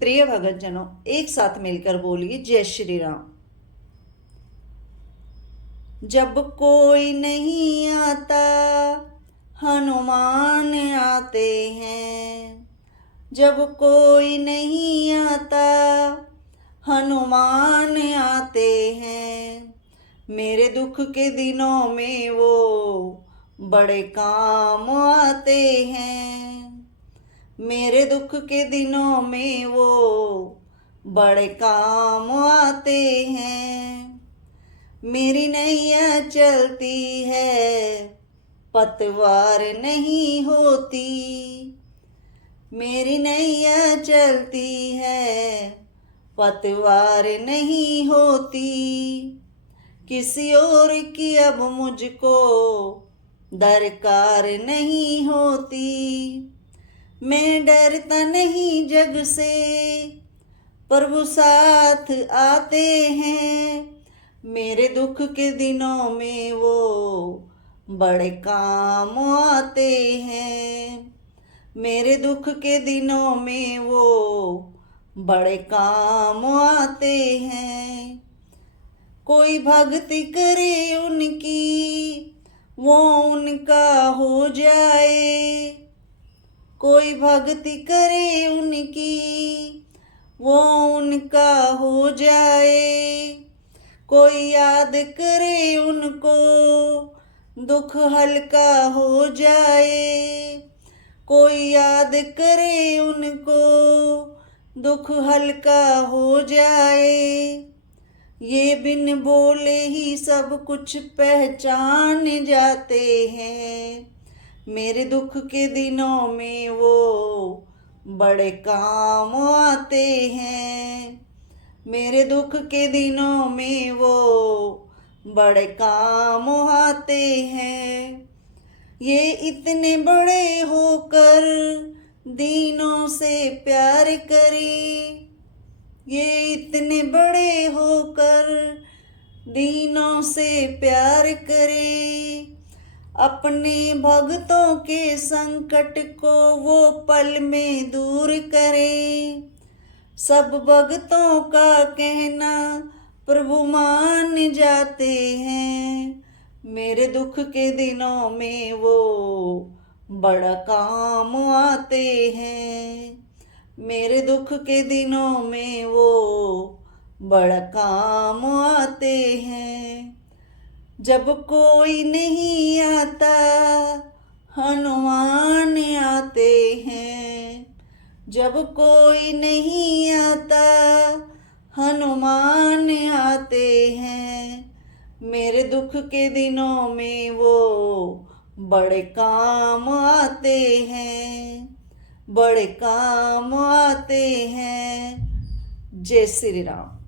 प्रिय भक्तजनों, एक साथ मिलकर बोलिए जय श्री राम। जब कोई नहीं आता हनुमान आते हैं, जब कोई नहीं आता हनुमान आते हैं। मेरे दुख के दिनों में वो बड़े काम आते हैं। मेरे दुख के दिनों में वो बड़े काम आते हैं। मेरी नैया चलती है पतवार नहीं होती। मेरी नैया चलती है पतवार नहीं होती। किसी और की अब मुझको दरकार नहीं होती। मैं डरता नहीं जग से, प्रभु साथ आते हैं। मेरे दुख के दिनों में वो बड़े काम आते हैं। मेरे दुख के दिनों में वो बड़े काम आते हैं। कोई भक्ति करे उनकी वो उनका हो जाए। कोई भक्ति करे उनकी वो उनका हो जाए। कोई याद करे उनको दुख हल्का हो जाए। कोई याद करे उनको दुख हल्का हो जाए। ये बिन बोले ही सब कुछ पहचान जाते हैं। मेरे दुख के दिनों में वो बड़े काम आते हैं। मेरे दुख के दिनों में वो बड़े काम आते हैं। ये इतने बड़े होकर दीनों से प्यार करे। ये इतने बड़े होकर दीनों से प्यार करे। अपने भक्तों के संकट को वो पल में दूर करे। सब भक्तों का कहना प्रभु मान जाते हैं। मेरे दुख के दिनों में वो बड़ा काम आते हैं। मेरे दुख के दिनों में वो बड़ा काम आते हैं। जब कोई नहीं आता हनुमान आते हैं। जब कोई नहीं आता हनुमान आते हैं। मेरे दुख के दिनों में वो बड़े काम आते हैं। बड़े काम आते हैं। जय श्री राम।